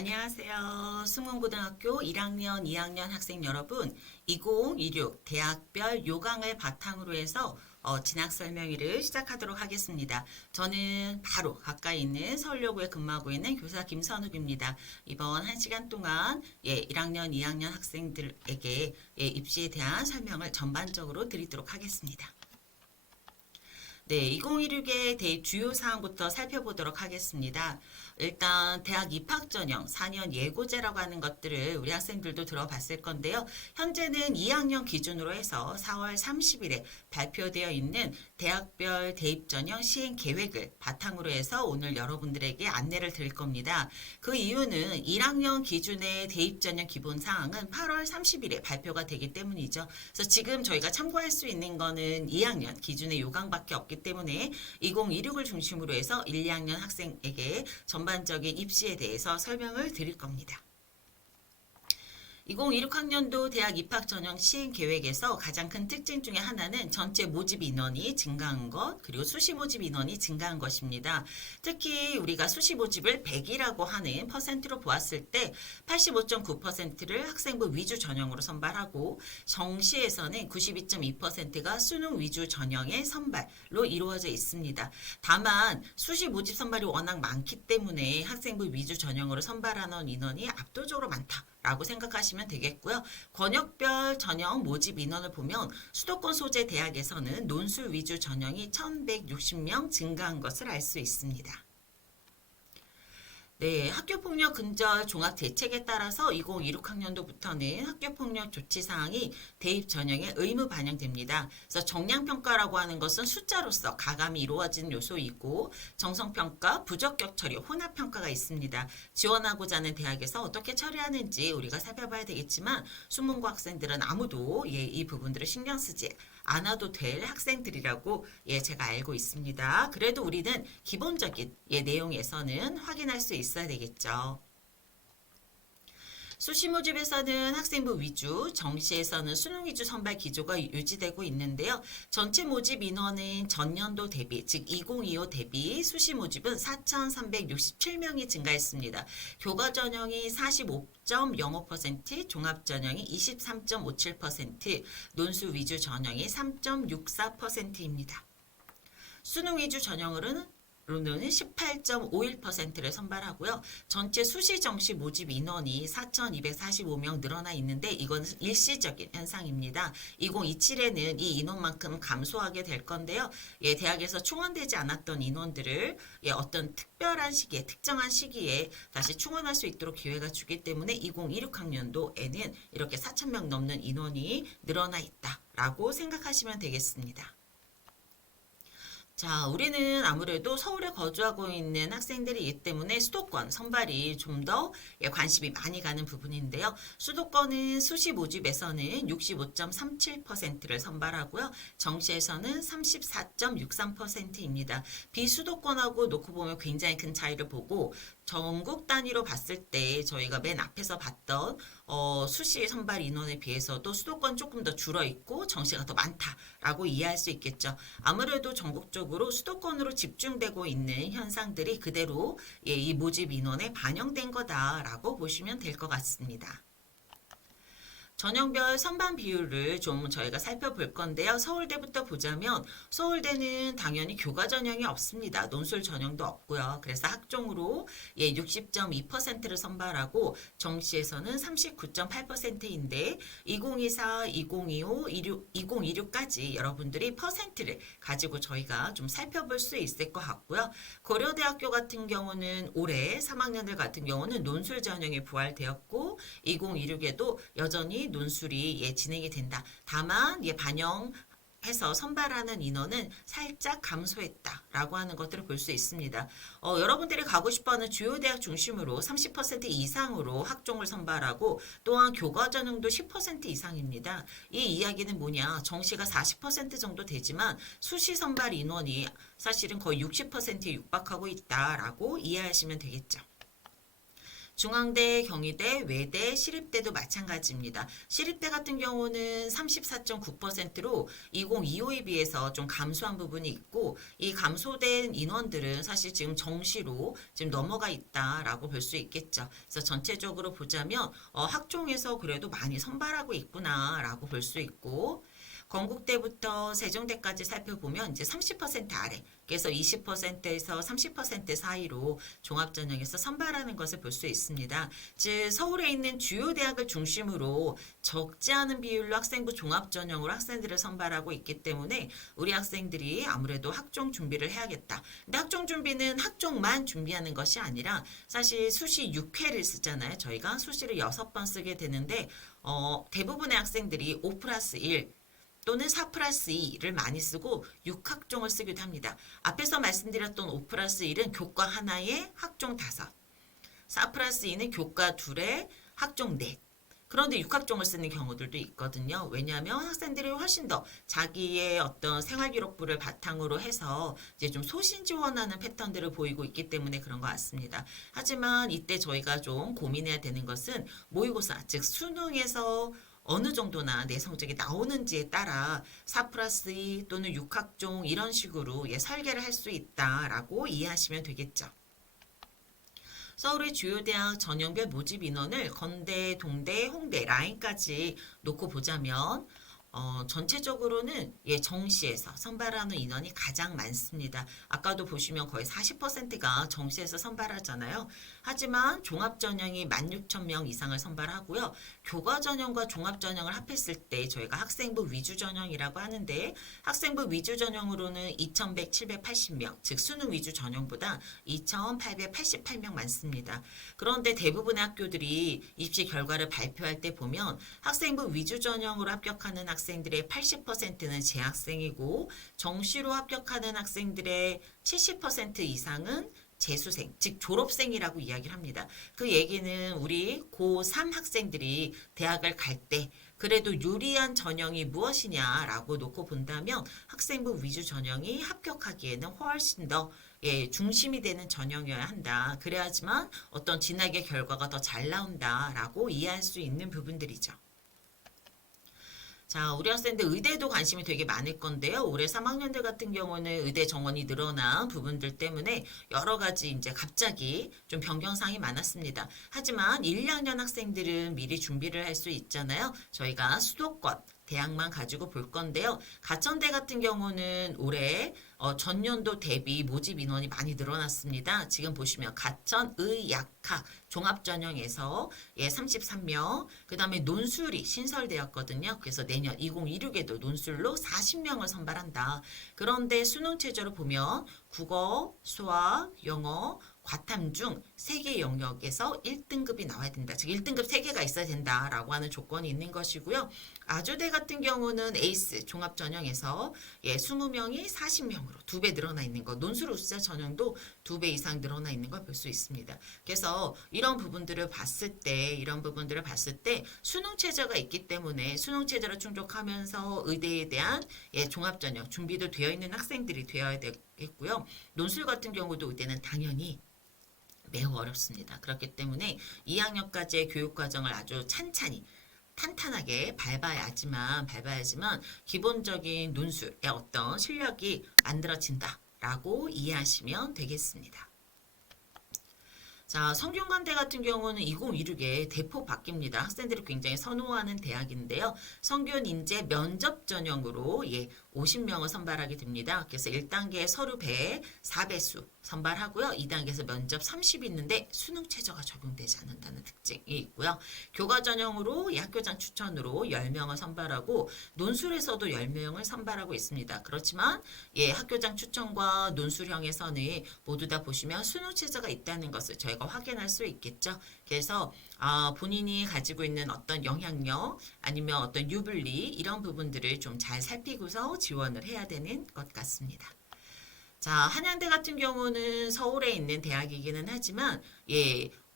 안녕하세요. 승문고등학교 1학년, 2학년 학생 여러분, 2026 대학별 요강을 바탕으로 해서 진학 설명회를 시작하도록 하겠습니다. 저는 바로 가까이 있는 서울여고에 근무하고 있는 교사 김선욱입니다. 이번 1시간 동안 1학년, 2학년 학생들에게 입시에 대한 설명을 전반적으로 드리도록 하겠습니다. 네, 2016의 대입 주요 사항부터 살펴보도록 하겠습니다. 일단 대학 입학 전형 4년 예고제라고 하는 것들을 우리 학생들도 들어봤을 건데요. 현재는 2학년 기준으로 해서 4월 30일에 발표되어 있는 대학별 대입 전형 시행 계획을 바탕으로 해서 오늘 여러분들에게 안내를 드릴 겁니다. 그 이유는 1학년 기준의 대입 전형 기본 사항은 8월 30일에 발표가 되기 때문이죠. 그래서 지금 저희가 참고할 수 있는 거는 2학년 기준의 요강밖에 없기 때문에 2026을 중심으로 해서 1, 2학년 학생에게 전반적인 입시에 대해서 설명을 드릴 겁니다. 2026학년도 대학 입학 전형 시행 계획에서 가장 큰 특징 중에 하나는 전체 모집 인원이 증가한 것, 그리고 수시 모집 인원이 증가한 것입니다. 특히 우리가 수시 모집을 100이라고 하는 퍼센트로 보았을 때 85.9%를 학생부 위주 전형으로 선발하고 정시에서는 92.2%가 수능 위주 전형의 선발로 이루어져 있습니다. 다만 수시 모집 선발이 워낙 많기 때문에 학생부 위주 전형으로 선발하는 인원이 압도적으로 많다. 라고 생각하시면 되겠고요. 권역별 전형 모집 인원을 보면 수도권 소재 대학에서는 논술 위주 전형이 1160명 증가한 것을 알 수 있습니다. 네, 학교폭력 근절 종합 대책에 따라서 2026학년도부터는 학교폭력 조치 사항이 대입 전형에 의무 반영됩니다. 그래서 정량평가라고 하는 것은 숫자로서 가감이 이루어진 요소이고 정성평가, 부적격 처리, 혼합평가가 있습니다. 지원하고자 하는 대학에서 어떻게 처리하는지 우리가 살펴봐야 되겠지만 수문고 학생들은 아무도 이 부분들을 신경 쓰지 않아도 될 학생들이라고 제가 알고 있습니다. 그래도 우리는 기본적인 내용에서는 확인할 수 있어야 되겠죠. 수시 모집에서는 학생부 위주, 정시에서는 수능 위주 선발 기조가 유지되고 있는데요. 전체 모집 인원은 전년도 대비, 즉 2025 대비 수시 모집은 4,367명이 증가했습니다. 교과 전형이 45.05%, 종합 전형이 23.57%, 논술 위주 전형이 3.64%입니다. 수능 위주 전형으로는 18.51%를 선발하고요. 전체 수시 정시 모집 인원이 4,245명 늘어나 있는데 이건 일시적인 현상입니다. 2027에는 이 인원만큼 감소하게 될 건데요. 대학에서 충원되지 않았던 인원들을 어떤 특별한 시기에 특정한 시기에 다시 충원할 수 있도록 기회가 주기 때문에 2026학년도에는 이렇게 4,000명 넘는 인원이 늘어나 있다라고 생각하시면 되겠습니다. 자, 우리는 아무래도 서울에 거주하고 있는 학생들이기 때문에 수도권 선발이 좀 더 관심이 많이 가는 부분인데요. 수도권은 수시 모집에서는 65.37%를 선발하고요. 정시에서는 34.63%입니다. 비수도권하고 놓고 보면 굉장히 큰 차이를 보고 전국 단위로 봤을 때 저희가 맨 앞에서 봤던 수시 선발 인원에 비해서도 수도권 조금 더 줄어 있고 정시가 더 많다라고 이해할 수 있겠죠. 아무래도 전국적으로 수도권으로 집중되고 있는 현상들이 그대로 이 모집 인원에 반영된 거다라고 보시면 될 것 같습니다. 전형별 선반 비율을 좀 저희가 살펴볼 건데요. 서울대부터 보자면 서울대는 당연히 교과 전형이 없습니다. 논술 전형도 없고요. 그래서 학종으로 60.2%를 선발하고 정시에서는 39.8%인데 2024, 2025, 2026까지 여러분들이 퍼센트를 가지고 저희가 좀 살펴볼 수 있을 것 같고요. 고려대학교 같은 경우는 올해 3학년들 같은 경우는 논술 전형이 부활되었고 2026에도 여전히 논술이 진행이 된다. 다만 반영해서 선발하는 인원은 살짝 감소했다라고 하는 것들을 볼 수 있습니다. 여러분들이 가고 싶어하는 주요 대학 중심으로 30% 이상으로 학종을 선발하고 또한 교과 전형도 10% 이상입니다. 이 이야기는 뭐냐? 정시가 40% 정도 되지만 수시 선발 인원이 사실은 거의 60%에 육박하고 있다라고 이해하시면 되겠죠. 중앙대, 경희대, 외대, 시립대도 마찬가지입니다. 시립대 같은 경우는 34.9%로 2025에 비해서 좀 감소한 부분이 있고 이 감소된 인원들은 사실 지금 정시로 지금 넘어가 있다라고 볼 수 있겠죠. 그래서 전체적으로 보자면 학종에서 그래도 많이 선발하고 있구나라고 볼 수 있고 건국대부터 세종대까지 살펴보면 이제 30% 아래, 그래서 20%에서 30% 사이로 종합전형에서 선발하는 것을 볼 수 있습니다. 즉 서울에 있는 주요 대학을 중심으로 적지 않은 비율로 학생부 종합전형으로 학생들을 선발하고 있기 때문에 우리 학생들이 아무래도 학종 준비를 해야겠다. 근데 학종 준비는 학종만 준비하는 것이 아니라 사실 수시 6회를 쓰잖아요. 저희가 수시를 6번 쓰게 되는데 대부분의 학생들이 5 플러스 1 또는 4 플러스 2를 많이 쓰고 6학종을 쓰기도 합니다. 앞에서 말씀드렸던 5 플러스 1은 교과 하나에 학종 5, 4 플러스 2는 교과 둘에 학종 4. 그런데 6학종을 쓰는 경우들도 있거든요. 왜냐하면 학생들이 훨씬 더 자기의 어떤 생활기록부를 바탕으로 해서 이제 좀 소신 지원하는 패턴들을 보이고 있기 때문에 그런 것 같습니다. 하지만 이때 저희가 좀 고민해야 되는 것은 모의고사, 즉 수능에서 어느 정도나 내 성적이 나오는지에 따라 4 플러스 2 또는 6학종 이런 식으로 설계를 할 수 있다라고 이해하시면 되겠죠. 서울의 주요 대학 전형별 모집 인원을 건대, 동대, 홍대, 라인까지 놓고 보자면 전체적으로는 정시에서 선발하는 인원이 가장 많습니다. 아까도 보시면 거의 40%가 정시에서 선발하잖아요. 하지만 종합전형이 16,000명 이상을 선발하고요. 교과전형과 종합전형을 합했을 때 저희가 학생부 위주전형이라고 하는데 학생부 위주전형으로는 2,100, 780명, 즉 수능 위주 전형보다 2,888명 많습니다. 그런데 대부분의 학교들이 입시 결과를 발표할 때 보면 학생부 위주전형으로 합격하는 학생들의 80%는 재학생이고 정시로 합격하는 학생들의 70% 이상은 재수생, 즉 졸업생이라고 이야기를 합니다. 그 얘기는 우리 고3 학생들이 대학을 갈 때 그래도 유리한 전형이 무엇이냐라고 놓고 본다면 학생부 위주 전형이 합격하기에는 훨씬 더 중심이 되는 전형이어야 한다. 그래야지만 어떤 진학의 결과가 더 잘 나온다라고 이해할 수 있는 부분들이죠. 자, 우리 학생들 의대도 관심이 되게 많을 건데요. 올해 3학년들 같은 경우는 의대 정원이 늘어난 부분들 때문에 여러 가지 이제 갑자기 좀 변경사항이 많았습니다. 하지만 1, 2학년 학생들은 미리 준비를 할 수 있잖아요. 저희가 수도권 대학만 가지고 볼 건데요. 가천대 같은 경우는 올해 전년도 대비 모집 인원이 많이 늘어났습니다. 지금 보시면 가천의약학 종합전형에서 33명, 그 다음에 논술이 신설되었거든요. 그래서 내년 2026에도 논술로 40명을 선발한다. 그런데 수능 체제로 보면 국어, 수학, 영어, 과탐 중 3개 영역에서 1등급이 나와야 된다. 즉 1등급 3개가 있어야 된다라고 하는 조건이 있는 것이고요. 아주대 같은 경우는 에이스 종합전형에서 20명이 40명으로 2배 늘어나 있는 것, 논술 우수자 전형도 2배 이상 늘어나 있는 걸 볼 수 있습니다. 그래서 이런 부분들을 봤을 때 수능 체제가 있기 때문에 수능 체제를 충족하면서 의대에 대한 종합전형 준비도 되어 있는 학생들이 되어야 되겠고요. 논술 같은 경우도 의대는 당연히 매우 어렵습니다. 그렇기 때문에 2학년까지의 교육과정을 아주 찬찬히 탄탄하게 밟아야지만 기본적인 논술의 어떤 실력이 만들어진다라고 이해하시면 되겠습니다. 자, 성균관대 같은 경우는 2026에 대폭 바뀝니다. 학생들이 굉장히 선호하는 대학인데요. 성균 인재 면접 전형으로 50명을 선발하게 됩니다. 그래서 1단계 서류 100, 4배수 선발하고요. 2단계에서 면접 30 있는데 수능 최저가 적용되지 않는다는 특징이 있고요. 교과 전형으로 학교장 추천으로 10명을 선발하고 논술에서도 10명을 선발하고 있습니다. 그렇지만 학교장 추천과 논술형에서는 모두 다 보시면 수능 최저가 있다는 것을 저희가 확인할 수 있겠죠. 그래서 본인이 가지고 있는 어떤 영향력 아니면 어떤 유불리 이런 부분들을 좀 잘 살피고서 지원을 해야 되는 것 같습니다. 자, 한양대 같은 경우는 서울에 있는 대학이기는 하지만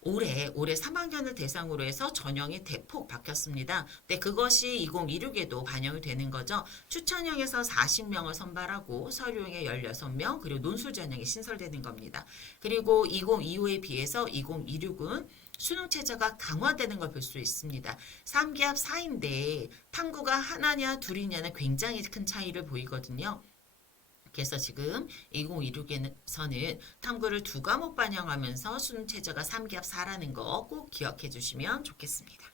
올해 3학년을 대상으로 해서 전형이 대폭 바뀌었습니다. 근데 그것이 2026에도 반영이 되는 거죠. 추천형에서 40명을 선발하고 서류형에 16명 그리고 논술 전형이 신설되는 겁니다. 그리고 2025에 비해서 2026은 수능 체제가 강화되는 걸 볼 수 있습니다. 3기합 4인데 탐구가 하나냐 둘이냐는 굉장히 큰 차이를 보이거든요. 그래서 지금 2026에서는 탐구를 두 과목 반영하면서 수능 체제가 3기합 4라는 거 꼭 기억해 주시면 좋겠습니다.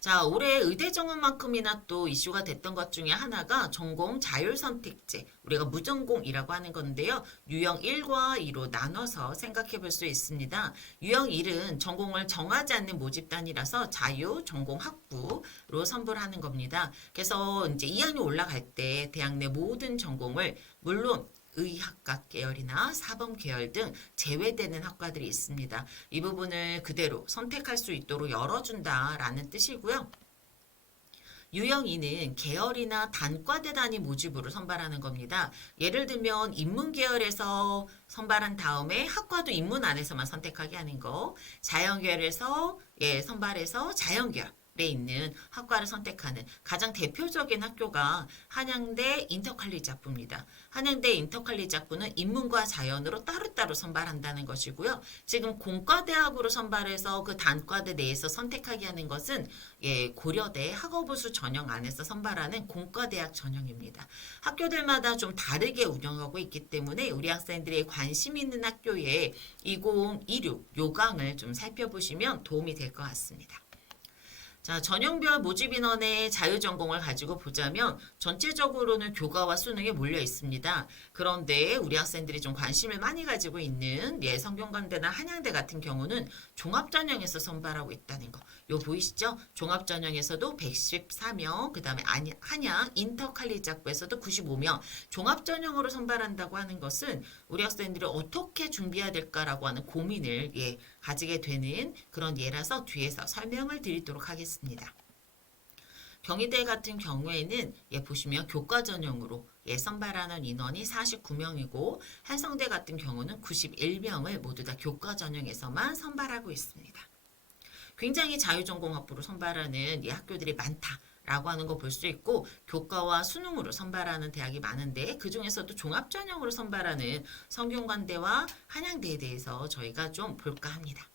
자, 올해 의대 정원만큼이나 또 이슈가 됐던 것 중에 하나가 전공 자율선택제, 우리가 무전공이라고 하는 건데요. 유형 1과 2로 나눠서 생각해 볼 수 있습니다. 유형 1은 전공을 정하지 않는 모집단이라서 자유 전공 학부로 선불하는 겁니다. 그래서 이제 2학년 올라갈 때 대학 내 모든 전공을 물론 의학과 계열이나 사범 계열 등 제외되는 학과들이 있습니다. 이 부분을 그대로 선택할 수 있도록 열어준다라는 뜻이고요. 유형 2는 계열이나 단과대 단위 모집으로 선발하는 겁니다. 예를 들면 인문 계열에서 선발한 다음에 학과도 인문 안에서만 선택하게 하는 거, 자연 계열에서 선발해서 자연 계열 에 있는 학과를 선택하는 가장 대표적인 학교가 한양대 인터칼리지 학부입니다. 한양대 인터칼리지 학부는 인문과 자연으로 따로따로 선발한다는 것이고요. 지금 공과대학으로 선발해서 그 단과대 내에서 선택하게 하는 것은 고려대 학업우수 전형 안에서 선발하는 공과대학 전형입니다. 학교들마다 좀 다르게 운영하고 있기 때문에 우리 학생들이 관심 있는 학교에 2026 요강을 좀 살펴보시면 도움이 될 것 같습니다. 자, 전형별 모집 인원의 자유전공을 가지고 보자면 전체적으로는 교과와 수능에 몰려 있습니다. 그런데 우리 학생들이 좀 관심을 많이 가지고 있는 성균관대나 한양대 같은 경우는 종합전형에서 선발하고 있다는 거. 요 보이시죠? 종합전형에서도 114명, 그 다음에 한양 인터칼리지 학부에서도 95명, 종합전형으로 선발한다고 하는 것은 우리 학생들이 어떻게 준비해야 될까라고 하는 고민을 가지게 되는 그런 예라서 뒤에서 설명을 드리도록 하겠습니다. 경희대 같은 경우에는 보시면 교과 전형으로 선발하는 인원이 49명이고 한성대 같은 경우는 91명을 모두 다 교과 전형에서만 선발하고 있습니다. 굉장히 자유전공학부로 선발하는 학교들이 많다라고 하는 거 볼 수 있고 교과와 수능으로 선발하는 대학이 많은데 그 중에서도 종합전형으로 선발하는 성균관대와 한양대에 대해서 저희가 좀 볼까 합니다.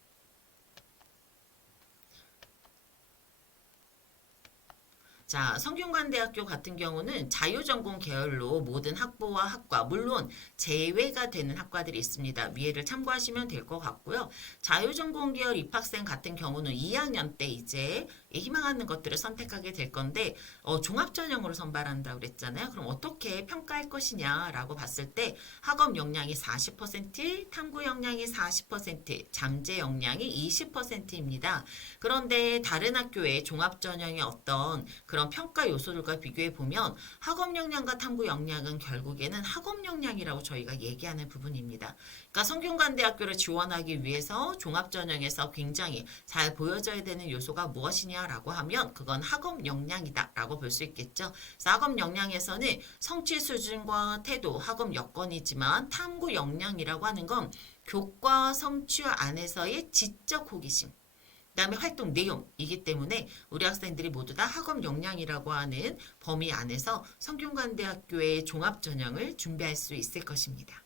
자, 성균관대학교 같은 경우는 자유전공 계열로 모든 학부와 학과, 물론 제외가 되는 학과들이 있습니다. 위에를 참고하시면 될 것 같고요. 자유전공 계열 입학생 같은 경우는 2학년 때 이제 희망하는 것들을 선택하게 될 건데 종합전형으로 선발한다고 그랬잖아요. 그럼 어떻게 평가할 것이냐라고 봤을 때 학업 역량이 40%, 탐구 역량이 40%, 잠재 역량이 20%입니다. 그런데 다른 학교의 종합전형의 어떤 그런 평가 요소들과 비교해 보면 학업 역량과 탐구 역량은 결국에는 학업 역량이라고 저희가 얘기하는 부분입니다. 그러니까 성균관대학교를 지원하기 위해서 종합전형에서 굉장히 잘 보여져야 되는 요소가 무엇이냐라고 하면 그건 학업 역량이다라고 볼 수 있겠죠. 그래서 학업 역량에서는 성취 수준과 태도, 학업 여건이지만 탐구 역량이라고 하는 건 교과 성취 안에서의 지적 호기심, 그 다음에 활동 내용이기 때문에 우리 학생들이 모두 다 학업 역량이라고 하는 범위 안에서 성균관대학교의 종합전형을 준비할 수 있을 것입니다.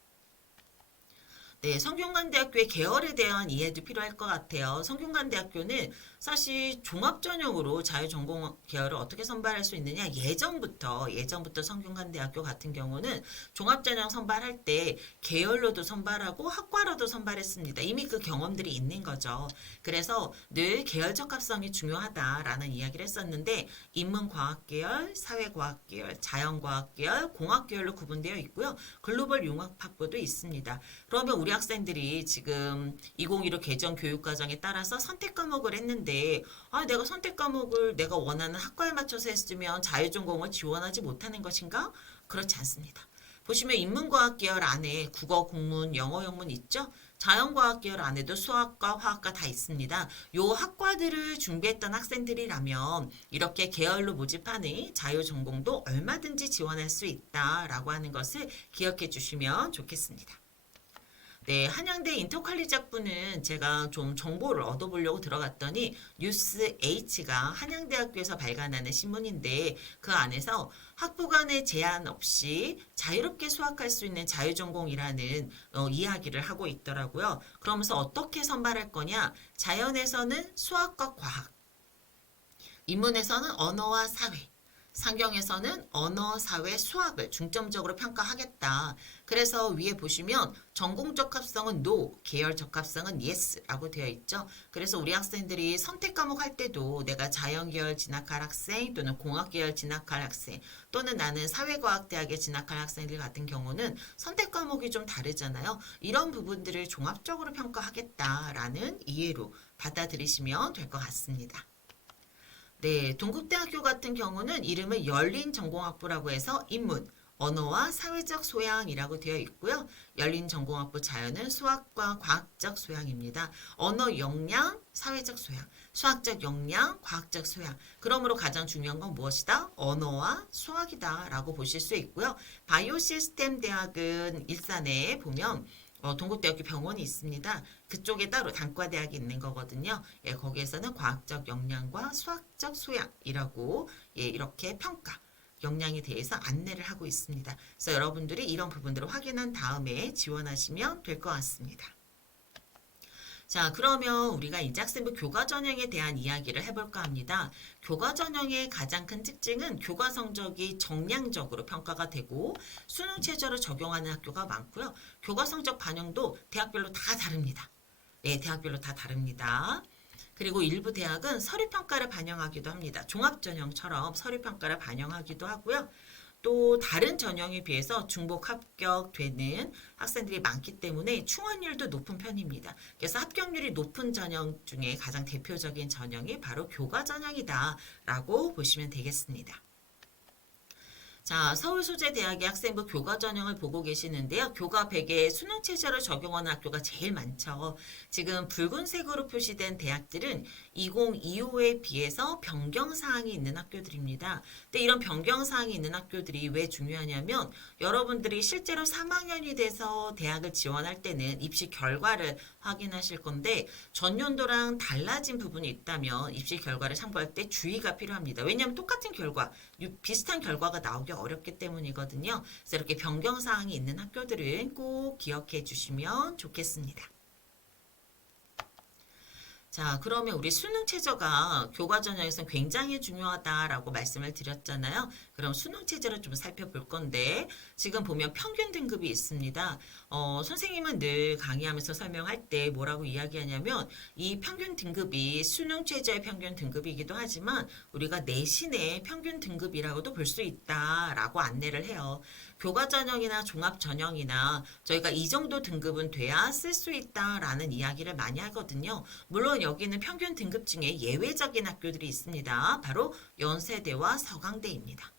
네, 성균관대학교의 계열에 대한 이해도 필요할 것 같아요. 성균관대학교는 사실 종합전형으로 자유전공 계열을 어떻게 선발할 수 있느냐, 예전부터 성균관대학교 같은 경우는 종합전형 선발할 때 계열로도 선발하고 학과로도 선발했습니다. 이미 그 경험들이 있는 거죠. 그래서 늘 계열적 합성이 중요하다라는 이야기를 했었는데 인문과학계열, 사회과학계열, 자연과학계열, 공학계열로 구분되어 있고요. 글로벌 융합학부도 있습니다. 그러면 우리 학생들이 지금 2015 개정 교육과정에 따라서 선택 과목을 했는데 내가 선택 과목을 내가 원하는 학과에 맞춰서 했으면 자유전공을 지원하지 못하는 것인가? 그렇지 않습니다. 보시면 인문과학 계열 안에 국어, 국문, 영어, 영문 있죠? 자연과학 계열 안에도 수학과, 화학과 다 있습니다. 요 학과들을 준비했던 학생들이라면 이렇게 계열로 모집하는 자유전공도 얼마든지 지원할 수 있다라고 하는 것을 기억해 주시면 좋겠습니다. 네, 한양대 인터칼리작부는 제가 좀 정보를 얻어보려고 들어갔더니 뉴스 H가 한양대학교에서 발간하는 신문인데 그 안에서 학부 간의 제한 없이 자유롭게 수학할 수 있는 자유전공이라는 이야기를 하고 있더라고요. 그러면서 어떻게 선발할 거냐? 자연에서는 수학과 과학, 인문에서는 언어와 사회, 상경에서는 언어, 사회, 수학을 중점적으로 평가하겠다. 그래서 위에 보시면 전공 적합성은 no, 계열 적합성은 yes라고 되어 있죠. 그래서 우리 학생들이 선택 과목 할 때도 내가 자연계열 진학할 학생 또는 공학계열 진학할 학생 또는 나는 사회과학대학에 진학할 학생들 같은 경우는 선택 과목이 좀 다르잖아요. 이런 부분들을 종합적으로 평가하겠다라는 이해로 받아들이시면 될 것 같습니다. 네, 동국대학교 같은 경우는 이름을 열린전공학부라고 해서 인문, 언어와 사회적 소양이라고 되어 있고요. 열린전공학부 자연은 수학과 과학적 소양입니다. 언어 역량, 사회적 소양, 수학적 역량, 과학적 소양. 그러므로 가장 중요한 건 무엇이다? 언어와 수학이다 라고 보실 수 있고요. 바이오시스템 대학은 일산에 보면 동국대학교 병원이 있습니다. 그쪽에 따로 단과대학이 있는 거거든요. 예, 거기에서는 과학적 역량과 수학적 소양이라고 예, 이렇게 평가, 역량에 대해서 안내를 하고 있습니다. 그래서 여러분들이 이런 부분들을 확인한 다음에 지원하시면 될 것 같습니다. 자, 그러면 우리가 이제 학생부 교과 전형에 대한 이야기를 해볼까 합니다. 교과 전형의 가장 큰 특징은 교과 성적이 정량적으로 평가가 되고 수능 최저를 적용하는 학교가 많고요. 교과 성적 반영도 대학별로 다 다릅니다. 네, 대학별로 다 다릅니다. 그리고 일부 대학은 서류평가를 반영하기도 합니다. 종합전형처럼 서류평가를 반영하기도 하고요. 또 다른 전형에 비해서 중복 합격되는 학생들이 많기 때문에 충원율도 높은 편입니다. 그래서 합격률이 높은 전형 중에 가장 대표적인 전형이 바로 교과 전형이다라고 보시면 되겠습니다. 자, 서울소재대학의 학생부 교과 전형을 보고 계시는데요. 교과 100에 수능 체제를 적용하는 학교가 제일 많죠. 지금 붉은색으로 표시된 대학들은 2025에 비해서 변경사항이 있는 학교들입니다. 근데 이런 변경사항이 있는 학교들이 왜 중요하냐면 여러분들이 실제로 3학년이 돼서 대학을 지원할 때는 입시 결과를 확인하실 건데 전년도랑 달라진 부분이 있다면 입시 결과를 참고할 때 주의가 필요합니다. 왜냐하면 똑같은 결과, 비슷한 결과가 나오기 어렵기 때문이거든요. 그래서 이렇게 변경사항이 있는 학교들은 꼭 기억해 주시면 좋겠습니다. 자, 그러면 우리 수능 최저가 교과 전형에서는 굉장히 중요하다라고 말씀을 드렸잖아요. 그럼 수능 최저를 좀 살펴볼 건데 지금 보면 평균 등급이 있습니다. 선생님은 늘 강의하면서 설명할 때 뭐라고 이야기하냐면 이 평균 등급이 수능 최저의 평균 등급이기도 하지만 우리가 내신의 평균 등급이라고도 볼 수 있다라고 안내를 해요. 교과 전형이나 종합 전형이나 저희가 이 정도 등급은 돼야 쓸 수 있다라는 이야기를 많이 하거든요. 물론 여기는 평균 등급 중에 예외적인 학교들이 있습니다. 바로 연세대와 서강대입니다.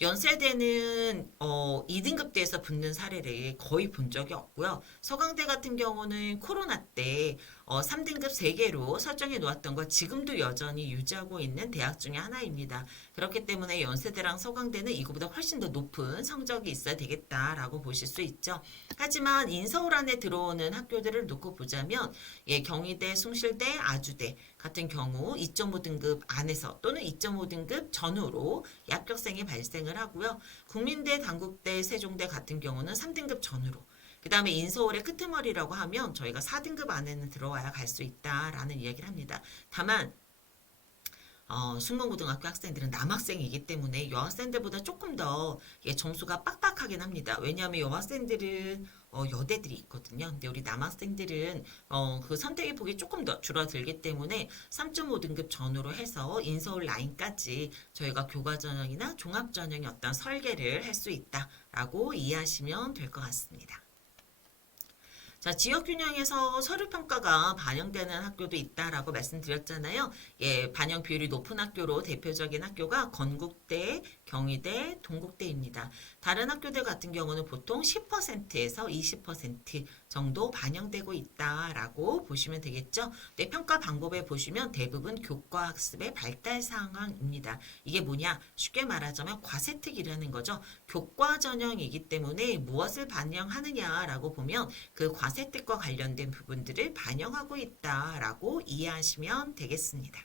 연세대는 2등급대에서 붙는 사례를 거의 본 적이 없고요. 서강대 같은 경우는 코로나 때 3등급 3개로 설정해 놓았던 걸 지금도 여전히 유지하고 있는 대학 중에 하나입니다. 그렇기 때문에 연세대랑 서강대는 이거보다 훨씬 더 높은 성적이 있어야 되겠다라고 보실 수 있죠. 하지만 인서울 안에 들어오는 학교들을 놓고 보자면 예, 경희대, 숭실대, 아주대 같은 경우 2.5등급 안에서 또는 2.5등급 전후로 합격생이 발생을 하고요. 국민대, 단국대, 세종대 같은 경우는 3등급 전후로 그 다음에 인서울의 끄트머리라고 하면 저희가 4등급 안에는 들어와야 갈 수 있다라는 이야기를 합니다. 다만 순공고등학교 학생들은 남학생이기 때문에 여학생들보다 조금 더 예, 점수가 빡빡하긴 합니다. 왜냐하면 여학생들은 여대들이 있거든요. 근데 우리 남학생들은 그 선택의 폭이 조금 더 줄어들기 때문에 3.5등급 전후로 해서 인서울 라인까지 저희가 교과전형이나 종합전형의 어떤 설계를 할 수 있다라고 이해하시면 될 것 같습니다. 자, 지역균형에서 서류평가가 반영되는 학교도 있다라고 말씀드렸잖아요. 예, 반영 비율이 높은 학교로 대표적인 학교가 건국대, 경희대, 동국대입니다. 다른 학교들 같은 경우는 보통 10%에서 20% 정도 반영되고 있다라고 보시면 되겠죠. 네, 평가 방법에 보시면 대부분 교과 학습의 발달 상황입니다. 이게 뭐냐? 쉽게 말하자면 과세특이라는 거죠. 교과 전형이기 때문에 무엇을 반영하느냐라고 보면 그 과세특과 관련된 부분들을 반영하고 있다라고 이해하시면 되겠습니다.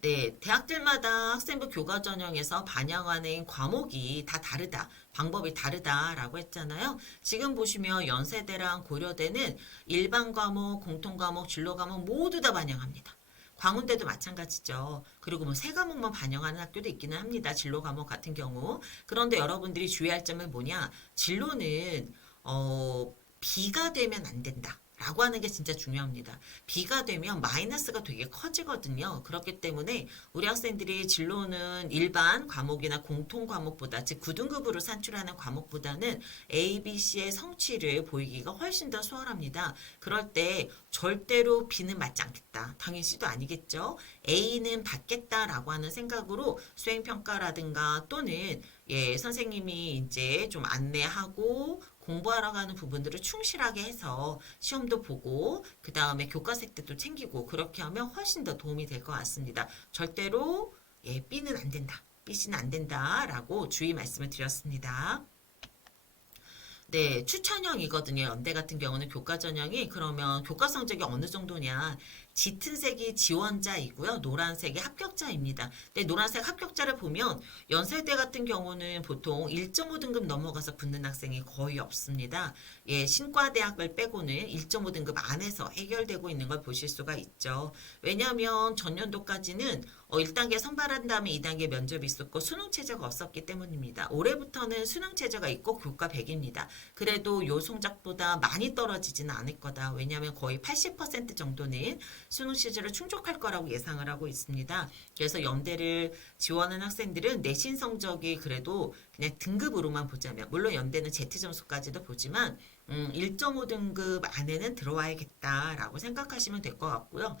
네, 대학들마다 학생부 교과 전형에서 반영하는 과목이 다 다르다. 방법이 다르다라고 했잖아요. 지금 보시면 연세대랑 고려대는 일반 과목, 공통 과목, 진로 과목 모두 다 반영합니다. 광운대도 마찬가지죠. 그리고 뭐 세 과목만 반영하는 학교도 있기는 합니다. 진로 과목 같은 경우. 그런데 여러분들이 주의할 점은 뭐냐? 진로는 B가 되면 안 된다. 라고 하는 게 진짜 중요합니다. B가 되면 마이너스가 되게 커지거든요. 그렇기 때문에 우리 학생들이 진로는 일반 과목이나 공통 과목보다, 즉 9등급으로 산출하는 과목보다는 A, B, C의 성취를 보이기가 훨씬 더 수월합니다. 그럴 때 절대로 B는 맞지 않겠다. 당연히 C도 아니겠죠. A는 받겠다라고 하는 생각으로 수행평가라든가 또는 선생님이 이제 좀 안내하고 공부하러 가는 부분들을 충실하게 해서 시험도 보고 그 다음에 교과색 때도 챙기고 그렇게 하면 훨씬 더 도움이 될 것 같습니다. 절대로 B는 안 된다. B씨는 안 된다라고 주의 말씀을 드렸습니다. 네, 추천형이거든요. 연대 같은 경우는 교과 전형이 그러면 교과 성적이 어느 정도냐? 짙은 색이 지원자이고요. 노란색이 합격자입니다. 근데 노란색 합격자를 보면 연세대 같은 경우는 보통 1.5등급 넘어가서 붙는 학생이 거의 없습니다. 신과대학을 빼고는 1.5등급 안에서 해결되고 있는 걸 보실 수가 있죠. 왜냐하면 전년도까지는 1단계 선발한 다음에 2단계 면접이 있었고 수능 체제가 없었기 때문입니다. 올해부터는 수능 체제가 있고 교과 100입니다. 그래도 요 성적보다 많이 떨어지지는 않을 거다. 왜냐하면 거의 80% 정도는 수능 시즌을 충족할 거라고 예상을 하고 있습니다. 그래서 연대를 지원하는 학생들은 내신 성적이 그래도 그냥 등급으로만 보자면 물론 연대는 Z점수까지도 보지만 1.5등급 안에는 들어와야겠다라고 생각하시면 될 것 같고요.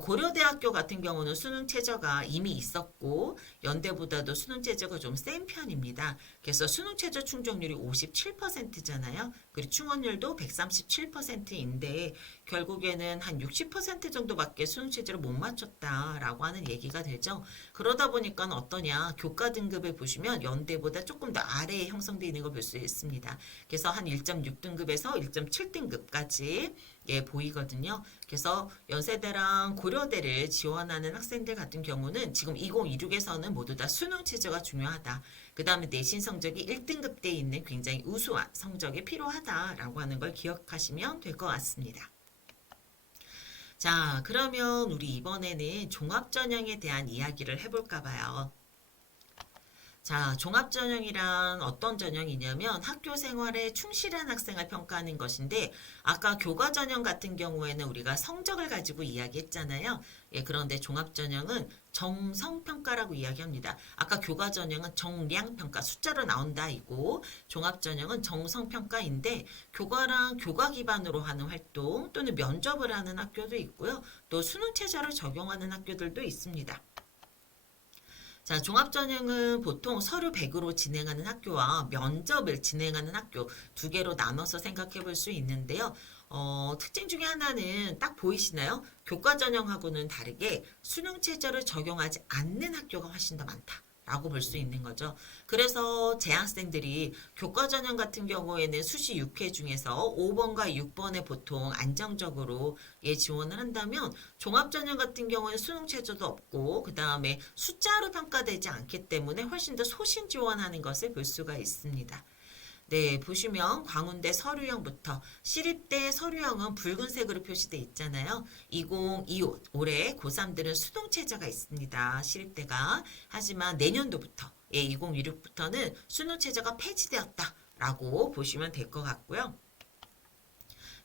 고려대학교 같은 경우는 수능 최저가 이미 있었고 연대보다도 수능 최저가 좀 센 편입니다. 그래서 수능 최저 충족률이 57%잖아요. 그리고 충원율도 137%인데 결국에는 한 60% 정도밖에 수능 최저를 못 맞췄다라고 하는 얘기가 되죠. 그러다 보니까 어떠냐? 교과 등급을 보시면 연대보다 조금 더 아래에 형성되어 있는 걸 볼 수 있습니다. 그래서 한 1.6등급에서 1.7등급까지 보이거든요. 그래서 연세대랑 고려대를 지원하는 학생들 같은 경우는 지금 2026에서는 모두 다 수능 체제가 중요하다. 그 다음에 내신 성적이 1등급대에 있는 굉장히 우수한 성적이 필요하다라고 하는 걸 기억하시면 될 것 같습니다. 자, 그러면 우리 이번에는 종합전형에 대한 이야기를 해볼까 봐요. 자, 종합전형이란 어떤 전형이냐면 학교 생활에 충실한 학생을 평가하는 것인데 아까 교과전형 같은 경우에는 우리가 성적을 가지고 이야기했잖아요. 그런데 종합전형은 정성평가라고 이야기합니다. 아까 교과전형은 정량평가, 숫자로 나온다이고 종합전형은 정성평가인데 교과랑 교과 기반으로 하는 활동 또는 면접을 하는 학교도 있고요. 또 수능체제를 적용하는 학교들도 있습니다. 자, 종합전형은 보통 서류 100으로 진행하는 학교와 면접을 진행하는 학교 두 개로 나눠서 생각해 볼 수 있는데요. 특징 중에 하나는 딱 보이시나요? 교과전형하고는 다르게 수능 체제를 적용하지 않는 학교가 훨씬 더 많다. 라고 볼 수 있는 거죠. 그래서 재학생들이 교과전형 같은 경우에는 수시 6회 중에서 5번과 6번에 보통 안정적으로 지원을 한다면 종합전형 같은 경우는 수능 체제도 없고 그 다음에 숫자로 평가되지 않기 때문에 훨씬 더 소신 지원하는 것을 볼 수가 있습니다. 네, 보시면 광운대 서류형부터 시립대 서류형은 붉은색으로 표시되어 있잖아요. 2025 올해 고3들은 수능 체제가 있습니다. 시립대가. 하지만 내년도부터 2026부터는 수능 체제가 폐지되었다라고 보시면 될 것 같고요.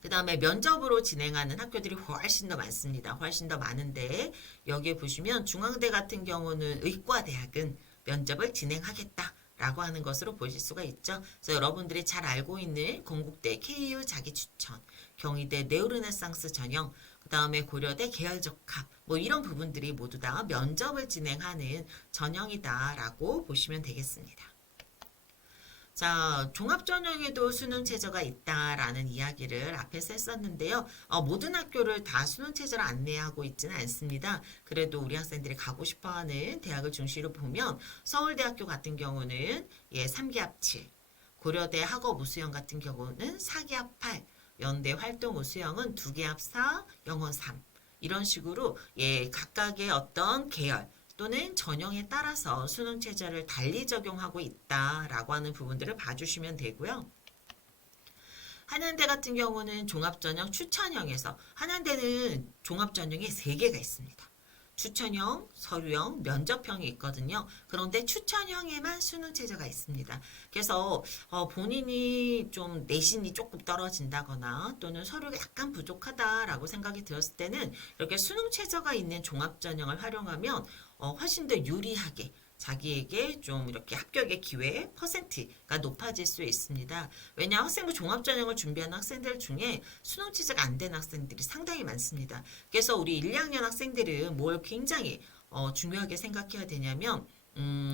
그 다음에 면접으로 진행하는 학교들이 훨씬 더 많습니다. 훨씬 더 많은데 여기에 보시면 중앙대 같은 경우는 의과대학은 면접을 진행하겠다. 라고 하는 것으로 보실 수가 있죠. 그래서 여러분들이 잘 알고 있는 건국대 KU 자기추천, 경희대 네오르네상스 전형, 그 다음에 고려대 계열적합 뭐 이런 부분들이 모두 다 면접을 진행하는 전형이다라고 보시면 되겠습니다. 자, 종합전형에도 수능 최저가 있다라는 이야기를 앞에서 했었는데요. 모든 학교를 다 수능 최저를 안내하고 있지는 않습니다. 그래도 우리 학생들이 가고 싶어하는 대학을 중시로 보면 서울대학교 같은 경우는 3기합 7, 고려대 학업 우수형 같은 경우는 4기합 8, 연대 활동 우수형은 2기합 4, 영어 3 이런 식으로 각각의 어떤 계열 또는 전형에 따라서 수능 최저를 달리 적용하고 있다라고 하는 부분들을 봐주시면 되고요. 한양대 같은 경우는 종합전형 추천형에서 한양대는 종합전형이 3개가 있습니다. 추천형, 서류형, 면접형이 있거든요. 그런데 추천형에만 수능 최저가 있습니다. 그래서 본인이 좀 내신이 조금 떨어진다거나 또는 서류가 약간 부족하다라고 생각이 들었을 때는 이렇게 수능 최저가 있는 종합전형을 활용하면 훨씬 더 유리하게 자기에게 좀 이렇게 합격의 기회 퍼센트가 높아질 수 있습니다. 왜냐 학생부 종합전형을 준비하는 학생들 중에 수능 취재가 안 된 학생들이 상당히 많습니다. 그래서 우리 1, 2학년 학생들은 뭘 굉장히 중요하게 생각해야 되냐면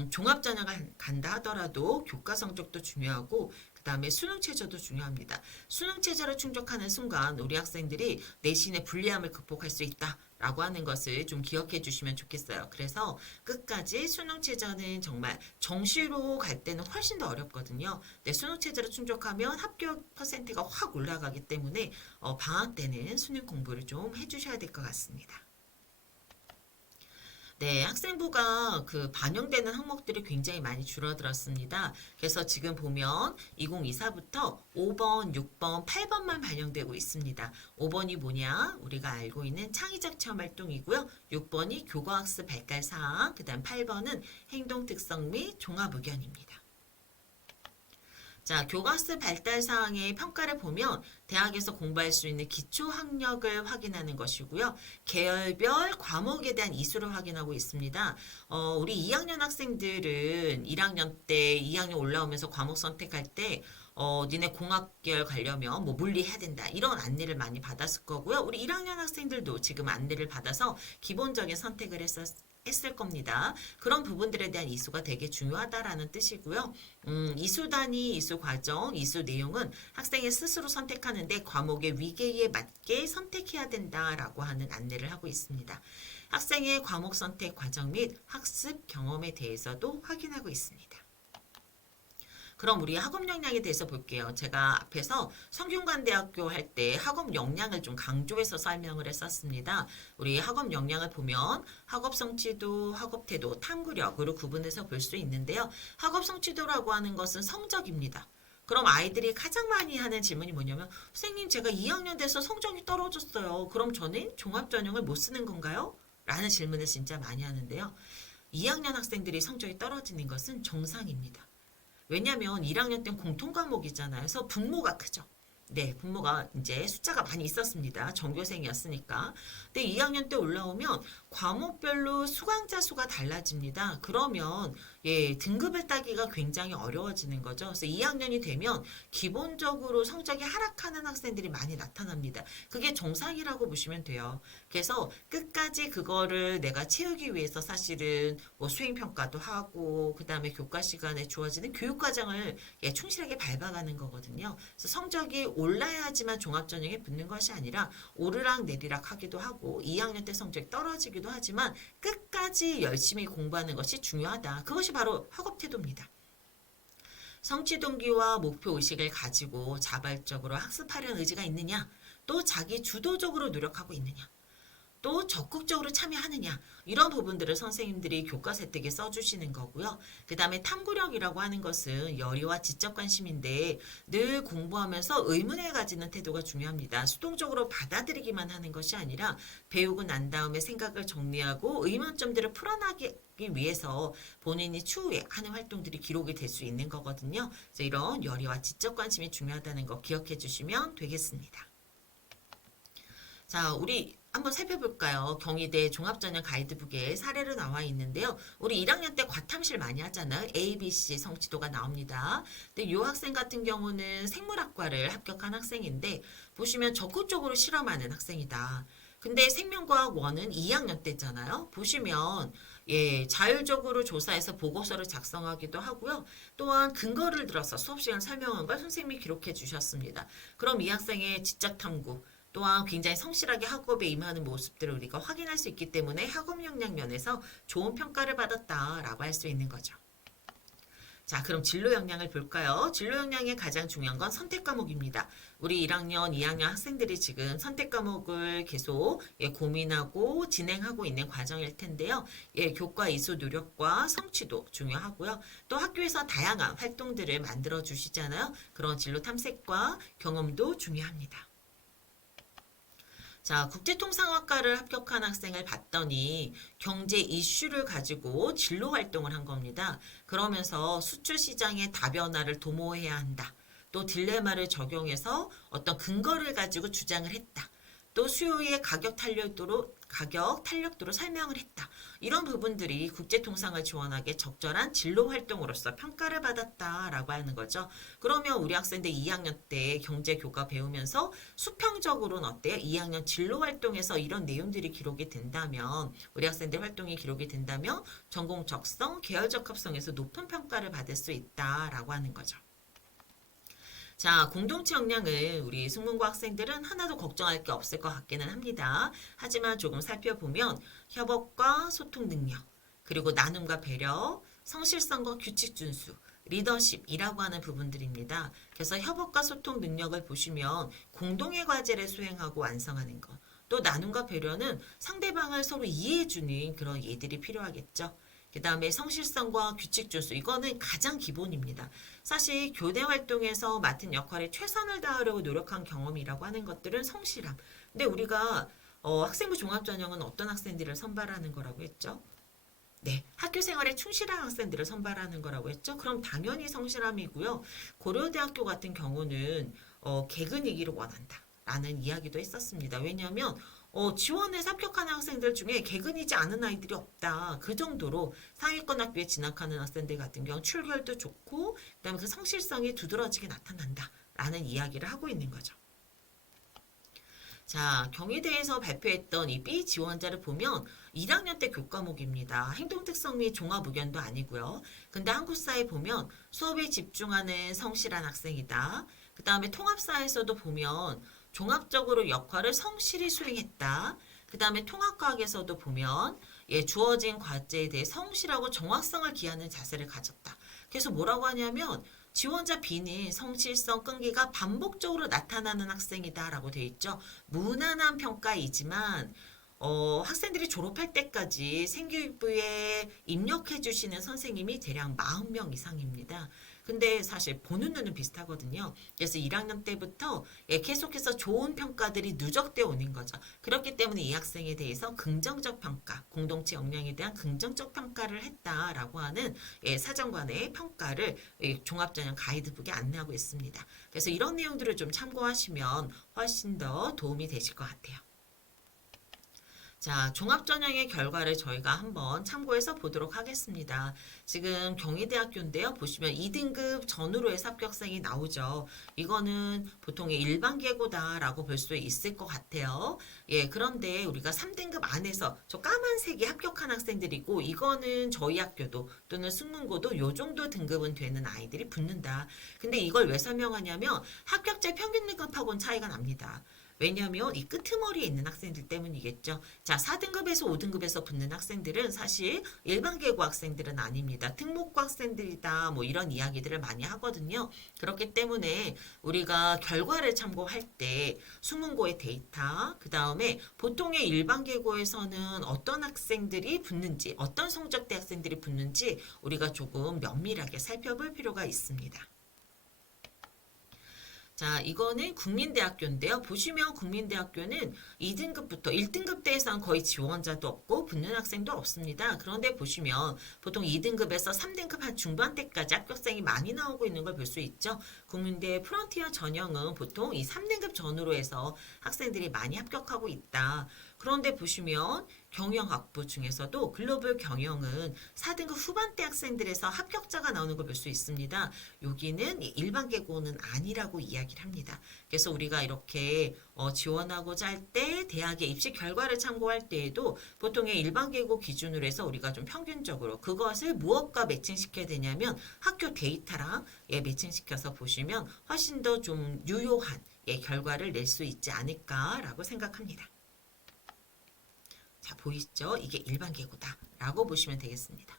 종합전형을 간다 하더라도 교과 성적도 중요하고 그 다음에 수능 최저도 중요합니다. 수능 최저를 충족하는 순간 우리 학생들이 내신의 불리함을 극복할 수 있다. 라고 하는 것을 좀 기억해 주시면 좋겠어요. 그래서 끝까지 수능 최저는 정말 정시로 갈 때는 훨씬 더 어렵거든요. 근데 수능 최저를 충족하면 합격 퍼센트가 확 올라가기 때문에 방학 때는 수능 공부를 좀 해주셔야 될 것 같습니다. 네, 학생부가 그 반영되는 항목들이 굉장히 많이 줄어들었습니다. 그래서 지금 보면 2024부터 5번, 6번, 8번만 반영되고 있습니다. 5번이 뭐냐? 우리가 알고 있는 창의적 체험 활동이고요. 6번이 교과학습 발달 사항, 그다음 8번은 행동 특성 및 종합 의견입니다. 자, 교과서 발달 사항의 평가를 보면 대학에서 공부할 수 있는 기초 학력을 확인하는 것이고요. 계열별 과목에 대한 이수를 확인하고 있습니다. 우리 2학년 학생들은 1학년 때 2학년 올라오면서 과목 선택할 때 니네 공학계열 가려면 뭐 물리 해야 된다. 이런 안내를 많이 받았을 거고요. 우리 1학년 학생들도 지금 안내를 받아서 기본적인 선택을 했을 겁니다. 그런 부분들에 대한 이수가 되게 중요하다라는 뜻이고요. 이수 단위, 이수 과정, 이수 내용은 학생이 스스로 선택하는데 과목의 위계에 맞게 선택해야 된다라고 하는 안내를 하고 있습니다. 학생의 과목 선택 과정 및 학습 경험에 대해서도 확인하고 있습니다. 그럼 우리 학업 역량에 대해서 볼게요. 제가 앞에서 성균관대학교 할 때 학업 역량을 좀 강조해서 설명을 했었습니다. 우리 학업 역량을 보면 학업 성취도, 학업 태도, 탐구력으로 구분해서 볼 수 있는데요. 학업 성취도라고 하는 것은 성적입니다. 그럼 아이들이 가장 많이 하는 질문이 뭐냐면 선생님 제가 2학년 돼서 성적이 떨어졌어요. 그럼 저는 종합전형을 못 쓰는 건가요? 라는 질문을 진짜 많이 하는데요. 2학년 학생들이 성적이 떨어지는 것은 정상입니다. 왜냐하면 1학년 때는 공통 과목이잖아요. 그래서 분모가 크죠. 네, 분모가 이제 숫자가 많이 있었습니다. 전교생이었으니까. 근데 2학년 때 올라오면 과목별로 수강자 수가 달라집니다. 그러면 등급을 따기가 굉장히 어려워지는 거죠. 그래서 2학년이 되면 기본적으로 성적이 하락하는 학생들이 많이 나타납니다. 그게 정상이라고 보시면 돼요. 그래서 끝까지 그거를 내가 채우기 위해서 사실은 뭐 수행평가도 하고 그 다음에 교과 시간에 주어지는 교육과정을 충실하게 밟아가는 거거든요. 그래서 성적이 올라야지만 종합전형에 붙는 것이 아니라 오르락 내리락 하기도 하고 2학년 때 성적이 떨어지기도 하지만 끝까지 열심히 공부하는 것이 중요하다. 그것이 바로 학업 태도입니다. 성취 동기와 목표 의식을 가지고 자발적으로 학습하려는 의지가 있느냐, 또 자기 주도적으로 노력하고 있느냐, 또 적극적으로 참여하느냐 이런 부분들을 선생님들이 교과 세특에 써주시는 거고요. 그 다음에 탐구력이라고 하는 것은 열의와 지적 관심인데 늘 공부하면서 의문을 가지는 태도가 중요합니다. 수동적으로 받아들이기만 하는 것이 아니라 배우고 난 다음에 생각을 정리하고 의문점들을 풀어나기 위해서 본인이 추후에 하는 활동들이 기록이 될 수 있는 거거든요. 그래서 이런 열의와 지적 관심이 중요하다는 거 기억해 주시면 되겠습니다. 자, 우리 한번 살펴볼까요? 경희대 종합전형 가이드북에 사례로 나와 있는데요. 우리 1학년 때 과탐실 많이 하잖아요. A, B, C 성취도가 나옵니다. 근데 이 학생 같은 경우는 생물학과를 합격한 학생인데 보시면 적극적으로 실험하는 학생이다. 근데 생명과학 1은 2학년 때잖아요. 보시면 자율적으로 조사해서 보고서를 작성하기도 하고요. 또한 근거를 들어서 수업 시간 설명한 걸 선생님이 기록해 주셨습니다. 그럼 이 학생의 지적 탐구 또한 굉장히 성실하게 학업에 임하는 모습들을 우리가 확인할 수 있기 때문에 학업 역량 면에서 좋은 평가를 받았다라고 할 수 있는 거죠. 자, 그럼 진로 역량을 볼까요? 진로 역량의 가장 중요한 건 선택 과목입니다. 우리 1학년, 2학년 학생들이 지금 선택 과목을 계속 고민하고 진행하고 있는 과정일 텐데요. 교과 이수 노력과 성취도 중요하고요. 또 학교에서 다양한 활동들을 만들어 주시잖아요. 그런 진로 탐색과 경험도 중요합니다. 자, 국제통상학과를 합격한 학생을 봤더니 경제 이슈를 가지고 진로 활동을 한 겁니다. 그러면서 수출 시장의 다변화를 도모해야 한다. 또 딜레마를 적용해서 어떤 근거를 가지고 주장을 했다. 또 수요의 가격 탄력도로 설명을 했다. 이런 부분들이 국제통상을 지원하기에 적절한 진로 활동으로서 평가를 받았다라고 하는 거죠. 그러면 우리 학생들 2학년 때 경제교과 배우면서 수평적으로는 어때요? 2학년 진로 활동에서 이런 내용들이 기록이 된다면 우리 학생들 활동이 기록이 된다면 전공 적성, 계열 적합성에서 높은 평가를 받을 수 있다라고 하는 거죠. 자, 공동체 역량을 우리 승문고 학생들은 하나도 걱정할 게 없을 것 같기는 합니다. 하지만 조금 살펴보면 협업과 소통 능력, 그리고 나눔과 배려, 성실성과 규칙 준수, 리더십이라고 하는 부분들입니다. 그래서 협업과 소통 능력을 보시면 공동의 과제를 수행하고 완성하는 것, 또 나눔과 배려는 상대방을 서로 이해해주는 그런 예들이 필요하겠죠. 그 다음에 성실성과 규칙 준수, 이거는 가장 기본입니다. 사실 교대 활동에서 맡은 역할에 최선을 다하려고 노력한 경험이라고 하는 것들은 성실함. 근데 우리가 학생부 종합전형은 어떤 학생들을 선발하는 거라고 했죠? 네, 학교 생활에 충실한 학생들을 선발하는 거라고 했죠. 그럼 당연히 성실함이고요. 고려대학교 같은 경우는 개근이기를 원한다. 라는 이야기도 했었습니다. 왜냐하면 지원해서 합격하는 학생들 중에 개근이지 않은 아이들이 없다. 그 정도로 상위권 학교에 진학하는 학생들 같은 경우 출결도 좋고 그다음에 그 성실성이 두드러지게 나타난다. 라는 이야기를 하고 있는 거죠. 자, 경희대에서 발표했던 이 B 지원자를 보면 1학년 때 교과목입니다. 행동특성 및 종합의견도 아니고요. 근데 한국사에 보면 수업에 집중하는 성실한 학생이다. 그 다음에 통합사에서도 보면 종합적으로 역할을 성실히 수행했다. 그 다음에 통합과학에서도 보면 주어진 과제에 대해 성실하고 정확성을 기하는 자세를 가졌다. 그래서 뭐라고 하냐면 지원자 B는 성실성 끈기가 반복적으로 나타나는 학생이다라고 되어 있죠. 무난한 평가이지만 학생들이 졸업할 때까지 생교육부에 입력해 주시는 선생님이 대략 40명 이상입니다. 근데 사실 보는 눈은 비슷하거든요. 그래서 1학년 때부터 계속해서 좋은 평가들이 누적되어 오는 거죠. 그렇기 때문에 이 학생에 대해서 긍정적 평가, 공동체 역량에 대한 긍정적 평가를 했다라고 하는 사정관의 평가를 종합전형 가이드북에 안내하고 있습니다. 그래서 이런 내용들을 좀 참고하시면 훨씬 더 도움이 되실 것 같아요. 자, 종합전형의 결과를 저희가 한번 참고해서 보도록 하겠습니다. 지금 경희대학교인데요. 보시면 2등급 전후로 해서 합격생이 나오죠. 이거는 보통의 일반 계고다라고 볼 수 있을 것 같아요. 그런데 우리가 3등급 안에서 저 까만색이 합격한 학생들이고 이거는 저희 학교도 또는 승문고도 요 정도 등급은 되는 아이들이 붙는다. 근데 이걸 왜 설명하냐면 합격자 평균 등급하고는 차이가 납니다. 왜냐하면 이 끄트머리에 있는 학생들 때문이겠죠. 자, 4등급에서 5등급에서 붙는 학생들은 사실 일반 계고 학생들은 아닙니다. 특목고 학생들이다. 뭐 이런 이야기들을 많이 하거든요. 그렇기 때문에 우리가 결과를 참고할 때 수문고의 데이터, 그 다음에 보통의 일반 계고에서는 어떤 학생들이 붙는지, 어떤 성적대 학생들이 붙는지 우리가 조금 면밀하게 살펴볼 필요가 있습니다. 자, 이거는 국민대학교인데요. 보시면 국민대학교는 2등급부터 1등급 대에서는 거의 지원자도 없고 붙는 학생도 없습니다. 그런데 보시면 보통 2등급에서 3등급 한 중반대까지 합격생이 많이 나오고 있는 걸 볼 수 있죠. 국민대 프론티어 전형은 보통 이 3등급 전후로 해서 학생들이 많이 합격하고 있다. 그런데 보시면 경영학부 중에서도 글로벌 경영은 4등급 후반대 학생들에서 합격자가 나오는 걸 볼 수 있습니다. 여기는 일반 계고는 아니라고 이야기를 합니다. 그래서 우리가 이렇게 지원하고자 할 때 대학의 입시 결과를 참고할 때에도 보통의 일반 계고 기준으로 해서 우리가 좀 평균적으로 그것을 무엇과 매칭시켜야 되냐면 학교 데이터랑 매칭시켜서 보시면 훨씬 더 좀 유효한 결과를 낼 수 있지 않을까라고 생각합니다. 자, 보이시죠? 이게 일반 계고다라고 보시면 되겠습니다.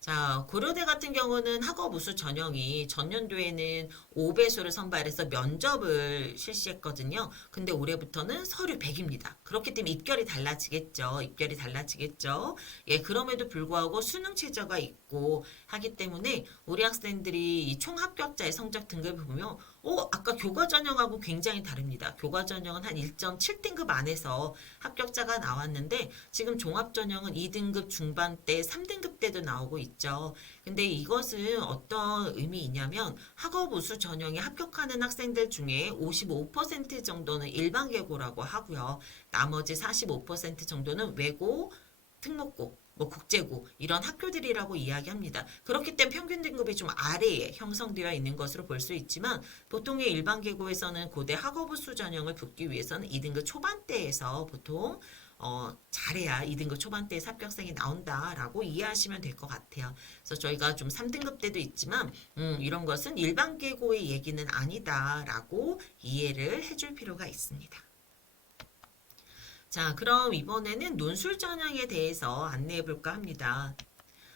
자, 고려대 같은 경우는 학업 우수 전형이 전년도에는 5배수를 선발해서 면접을 실시했거든요. 근데 올해부터는 서류 100입니다. 그렇기 때문에 입결이 달라지겠죠. 입결이 달라지겠죠. 예, 그럼에도 불구하고 수능 최저가 있고 하기 때문에 우리 학생들이 이 총 합격자의 성적 등급을 보면 아까 교과 전형하고 굉장히 다릅니다. 교과 전형은 한 1.7등급 안에서 합격자가 나왔는데 지금 종합 전형은 2등급 중반대, 3등급 대도 나오고 있죠. 근데 이것은 어떤 의미이냐면 학업 우수 전형에 합격하는 학생들 중에 55% 정도는 일반 계고라고 하고요. 나머지 45% 정도는 외고, 특목고, 국제고 이런 학교들이라고 이야기합니다. 그렇기 때문에 평균 등급이 좀 아래에 형성되어 있는 것으로 볼 수 있지만 보통의 일반 계고에서는 고대 학업우수 전형을 붙기 위해서는 2등급 초반대에서 보통 잘해야 2등급 초반대에 합격생이 나온다라고 이해하시면 될 것 같아요. 그래서 저희가 좀 3등급 때도 있지만 이런 것은 일반 계고의 얘기는 아니다라고 이해를 해줄 필요가 있습니다. 자, 그럼 이번에는 논술 전형에 대해서 안내해 볼까 합니다.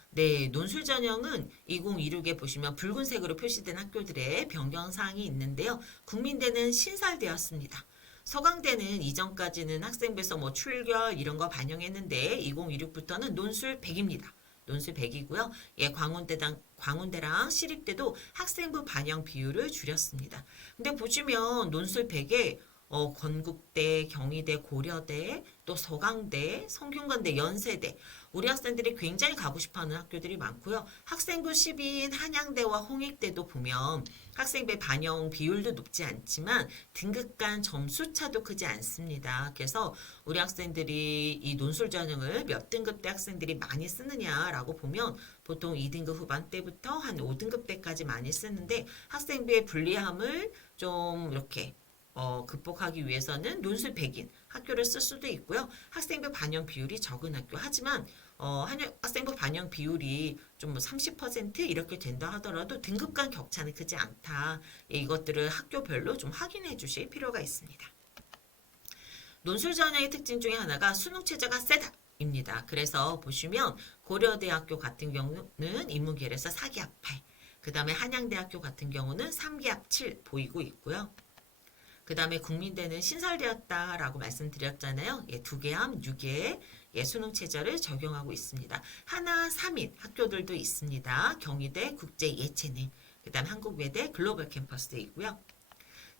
네, 논술 전형은 2026에 보시면 붉은색으로 표시된 학교들의 변경사항이 있는데요. 국민대는 신설되었습니다. 서강대는 이전까지는 학생부에서 출결 이런 거 반영했는데 2026부터는 논술 100입니다. 논술 100이고요. 예, 광운대랑 시립대도 학생부 반영 비율을 줄였습니다. 근데 보시면 논술 100에 건국대, 경희대, 고려대, 또 서강대, 성균관대, 연세대 우리 학생들이 굉장히 가고 싶어하는 학교들이 많고요. 학생부 10인 한양대와 홍익대도 보면 학생부 반영 비율도 높지 않지만 등급 간 점수 차도 크지 않습니다. 그래서 우리 학생들이 이 논술 전형을 몇 등급대 학생들이 많이 쓰느냐라고 보면 보통 2등급 후반대부터 한 5등급 때까지 많이 쓰는데 학생부의 불리함을 좀 이렇게 극복하기 위해서는 논술 100인 학교를 쓸 수도 있고요. 학생부 반영 비율이 적은 학교 하지만 학생부 반영 비율이 좀 30% 이렇게 된다 하더라도 등급 간 격차는 크지 않다. 이것들을 학교별로 좀 확인해 주실 필요가 있습니다. 논술 전형의 특징 중에 하나가 수능 최저가 세다. 입니다. 그래서 보시면 고려대학교 같은 경우는 인문계열에서 4기합 8, 그 다음에 한양대학교 같은 경우는 3기합 7 보이고 있고요. 그 다음에 국민대는 신설되었다라고 말씀드렸잖아요. 예, 2개함 6개 수능 최저를 적용하고 있습니다. 하나 3인 학교들도 있습니다. 경희대 국제예체능, 그 다음 한국외대 글로벌 캠퍼스도 있고요.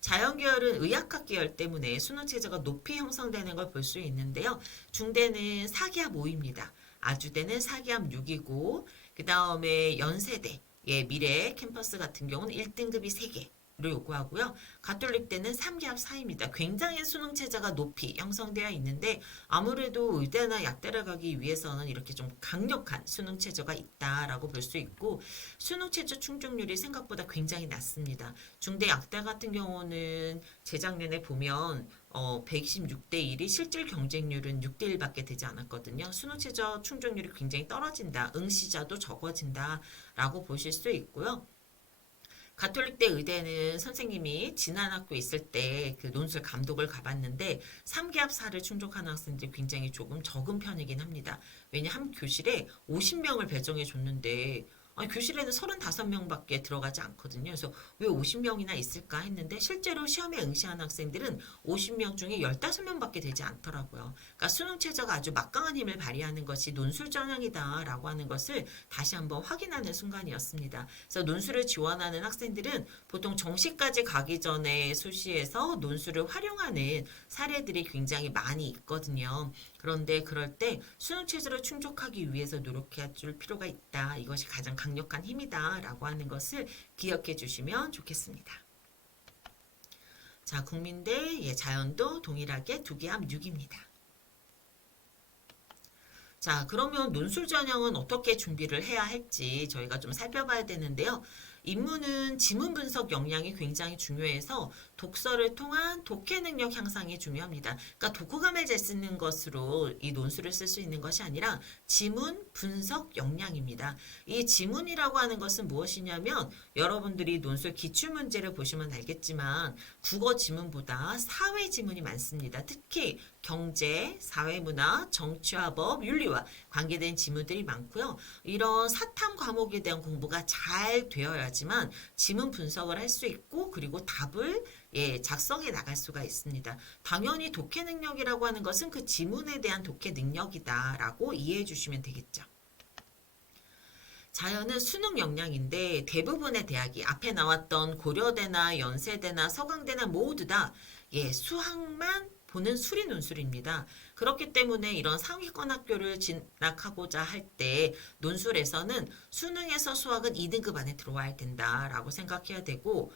자연계열은 의학학 계열 때문에 수능 최저가 높이 형성되는 걸 볼 수 있는데요. 중대는 4기합 5입니다. 아주대는 4기합 6이고 그 다음에 연세대, 미래 캠퍼스 같은 경우는 1등급이 3개. 를 요구하고요. 가톨릭대는 3기합 4입니다. 굉장히 수능 최저가 높이 형성되어 있는데 아무래도 의대나 약대를 가기 위해서는 이렇게 좀 강력한 수능 최저가 있다라고 볼 수 있고 수능 최저 충족률이 생각보다 굉장히 낮습니다. 중대 약대 같은 경우는 재작년에 보면 126대 1이 실질 경쟁률은 6대 1밖에 되지 않았거든요. 수능 최저 충족률이 굉장히 떨어진다. 응시자도 적어진다라고 보실 수 있고요. 가톨릭대 의대는 선생님이 지난 학교에 있을 때 그 논술 감독을 가봤는데 3기합 4를 충족하는 학생들이 굉장히 조금 적은 편이긴 합니다. 왜냐 한 교실에 50명을 배정해 줬는데 교실에는 35명밖에 들어가지 않거든요. 그래서 왜 50명이나 있을까 했는데 실제로 시험에 응시하는 학생들은 50명 중에 15명밖에 되지 않더라고요. 그러니까 수능 최저가 아주 막강한 힘을 발휘하는 것이 논술 전형이다라고 하는 것을 다시 한번 확인하는 순간이었습니다. 그래서 논술을 지원하는 학생들은 보통 정시까지 가기 전에 수시에서 논술을 활용하는 사례들이 굉장히 많이 있거든요. 그런데 그럴 때 수능 최저를 충족하기 위해서 노력해 줄 필요가 있다. 이것이 가장 강력한 힘이다. 라고 하는 것을 기억해 주시면 좋겠습니다. 자, 국민대 자연도 동일하게 2기합 6입니다. 자, 그러면 논술 전형은 어떻게 준비를 해야 할지 저희가 좀 살펴봐야 되는데요. 인문은 지문 분석 역량이 굉장히 중요해서 독서를 통한 독해 능력 향상이 중요합니다. 그러니까 독후감을 잘 쓰는 것으로 이 논술을 쓸 수 있는 것이 아니라 지문 분석 역량입니다. 이 지문이라고 하는 것은 무엇이냐면 여러분들이 논술 기출문제를 보시면 알겠지만 국어 지문보다 사회 지문이 많습니다. 특히 경제, 사회문화, 정치와 법, 윤리와 관계된 지문들이 많고요. 이런 사탐 과목에 대한 공부가 잘 되어야지만 지문 분석을 할 수 있고 그리고 답을 작성해 나갈 수가 있습니다. 당연히 독해 능력이라고 하는 것은 그 지문에 대한 독해 능력이다라고 이해해 주시면 되겠죠. 자연은 수능 역량인데 대부분의 대학이 앞에 나왔던 고려대나 연세대나 서강대나 모두 다 수학만 보는 수리 논술입니다. 그렇기 때문에 이런 상위권 학교를 진학하고자 할 때 논술에서는 수능에서 수학은 2등급 안에 들어와야 된다라고 생각해야 되고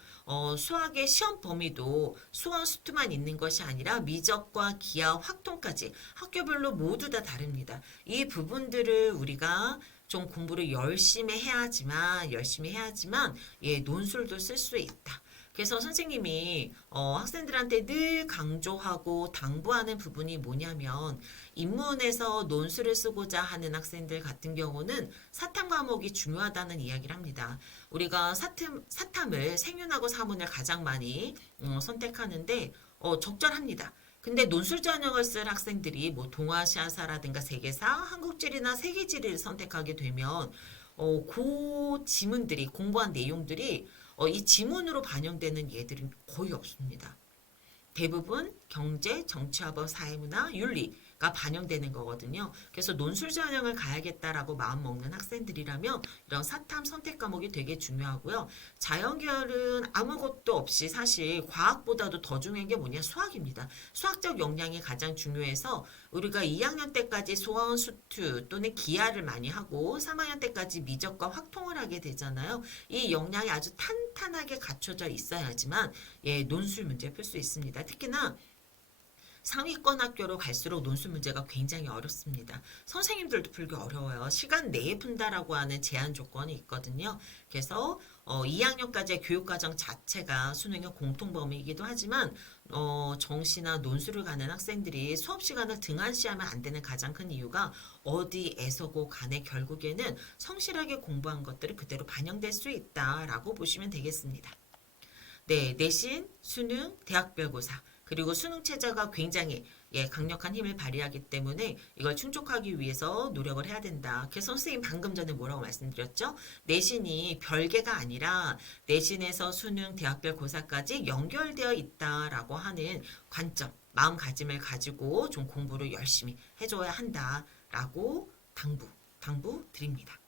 수학의 시험 범위도 수원 수투만 있는 것이 아니라 미적과 기하, 확통까지 학교별로 모두 다 다릅니다. 이 부분들을 우리가 좀 공부를 열심히 해야지만 논술도 쓸 수 있다. 그래서 선생님이 학생들한테 늘 강조하고 당부하는 부분이 뭐냐면 인문에서 논술을 쓰고자 하는 학생들 같은 경우는 사탐 과목이 중요하다는 이야기를 합니다. 우리가 사탐을 생윤하고 사문을 가장 많이 선택하는데 적절합니다. 근데 논술 전형을 쓸 학생들이 뭐 동아시아사라든가 세계사, 한국지리나 세계지리를 선택하게 되면 그 지문들이 공부한 내용들이 이 지문으로 반영되는 예들은 거의 없습니다. 대부분 경제, 정치화법, 사회문화, 윤리가 반영되는 거거든요. 그래서 논술 전형을 가야겠다라고 마음먹는 학생들이라면 이런 사탐 선택 과목이 되게 중요하고요. 자연계열은 아무것도 없이 사실 과학보다도 더 중요한 게 뭐냐? 수학입니다. 수학적 역량이 가장 중요해서 우리가 2학년 때까지 소원 수투 또는 기하를 많이 하고 3학년 때까지 미적과 확통을 하게 되잖아요. 이 역량이 아주 탄탄하게 갖춰져 있어야지만 논술 문제 풀 수 있습니다. 특히나 상위권 학교로 갈수록 논술 문제가 굉장히 어렵습니다. 선생님들도 풀기 어려워요. 시간 내에 푼다라고 하는 제한 조건이 있거든요. 그래서 2학년까지의 교육과정 자체가 수능의 공통 범위이기도 하지만 정시나 논술을 가는 학생들이 수업 시간을 등한시하면 안 되는 가장 큰 이유가 어디에서고 간에 결국에는 성실하게 공부한 것들이 그대로 반영될 수 있다라고 보시면 되겠습니다. 네, 내신, 수능, 대학별고사 그리고 수능 체제가 굉장히 강력한 힘을 발휘하기 때문에 이걸 충족하기 위해서 노력을 해야 된다. 그래서 선생님 방금 전에 뭐라고 말씀드렸죠? 내신이 별개가 아니라 내신에서 수능, 대학별 고사까지 연결되어 있다라고 하는 관점, 마음가짐을 가지고 좀 공부를 열심히 해줘야 한다라고 당부 드립니다.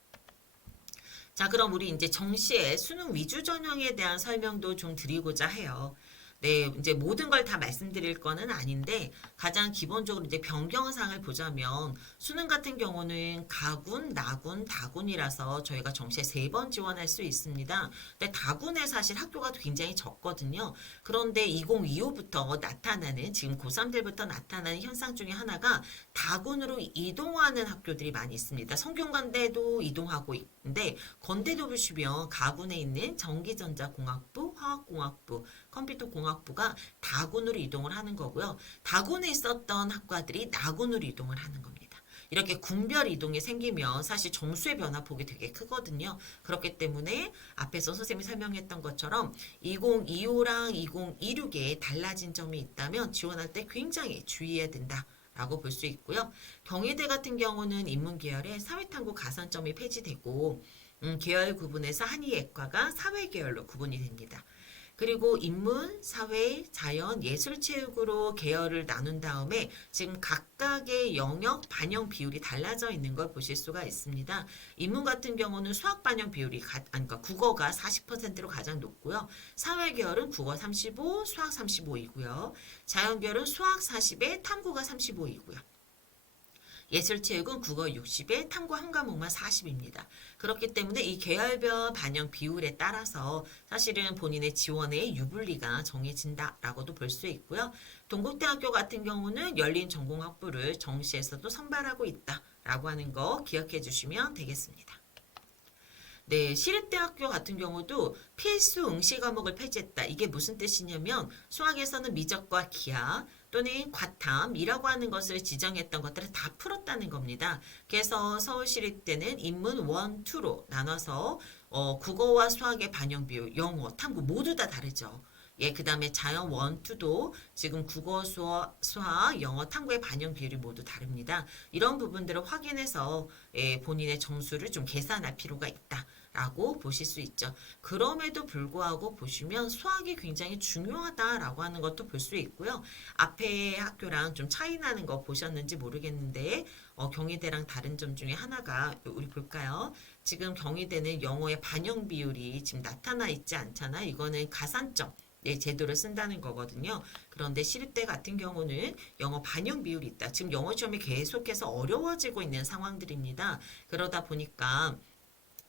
자, 그럼 우리 이제 정시의 수능 위주 전형에 대한 설명도 좀 드리고자 해요. 네, 이제 모든 걸 다 말씀드릴 거는 아닌데 가장 기본적으로 이제 변경사항을 보자면 수능 같은 경우는 가군, 나군, 다군이라서 저희가 정시에 3번 지원할 수 있습니다. 근데 다군에 사실 학교가 굉장히 적거든요. 그런데 2025부터 나타나는 지금 고3들부터 나타나는 현상 중에 하나가 다군으로 이동하는 학교들이 많이 있습니다. 성균관대도 이동하고 있는데 건대도 보시면 가군에 있는 전기전자공학부, 화학공학부, 컴퓨터공학부가 다군으로 이동을 하는 거고요. 다군에 있었던 학과들이 나군으로 이동을 하는 겁니다. 이렇게 군별 이동이 생기면 사실 점수의 변화폭이 되게 크거든요. 그렇기 때문에 앞에서 선생님이 설명했던 것처럼 2025랑 2026에 달라진 점이 있다면 지원할 때 굉장히 주의해야 된다. 라고 볼 수 있고요. 경희대 같은 경우는 인문계열에 사회탐구 가산점이 폐지되고 계열 구분에서 한의예과가 사회계열로 구분이 됩니다. 그리고 인문, 사회, 자연, 예술, 체육으로 계열을 나눈 다음에 지금 각각의 영역 반영 비율이 달라져 있는 걸 보실 수가 있습니다. 인문 같은 경우는 수학 반영 비율이 그러니까 국어가 40%로 가장 높고요. 사회 계열은 국어 35, 수학 35이고요. 자연 계열은 수학 40에 탐구가 35이고요. 예술체육은 국어 60에 탐구 한 과목만 40입니다. 그렇기 때문에 이 계열별 반영 비율에 따라서 사실은 본인의 지원의 유불리가 정해진다라고도 볼 수 있고요. 동국대학교 같은 경우는 열린 전공학부를 정시에서도 선발하고 있다라고 하는 거 기억해 주시면 되겠습니다. 네, 시립대학교 같은 경우도 필수 응시 과목을 폐지했다. 이게 무슨 뜻이냐면 수학에서는 미적과 기하 또는 과탐이라고 하는 것을 지정했던 것들을 다 풀었다는 겁니다. 그래서 서울시립대는 인문 1, 2로 나눠서 국어와 수학의 반영 비율, 영어, 탐구 모두 다 다르죠. 예, 그 다음에 자연 1, 2도 지금 국어, 수학, 영어, 탐구의 반영 비율이 모두 다릅니다. 이런 부분들을 확인해서 본인의 점수를 좀 계산할 필요가 있다라고 보실 수 있죠. 그럼에도 불구하고 보시면 수학이 굉장히 중요하다라고 하는 것도 볼 수 있고요. 앞에 학교랑 좀 차이 나는 거 보셨는지 모르겠는데 경희대랑 다른 점 중에 하나가 우리 볼까요? 지금 경희대는 영어의 반영 비율이 지금 나타나 있지 않잖아. 이거는 가산점. 네, 제도를 쓴다는 거거든요. 그런데 시립대 같은 경우는 영어 반영 비율이 있다. 지금 영어 시험이 계속해서 어려워지고 있는 상황들입니다. 그러다 보니까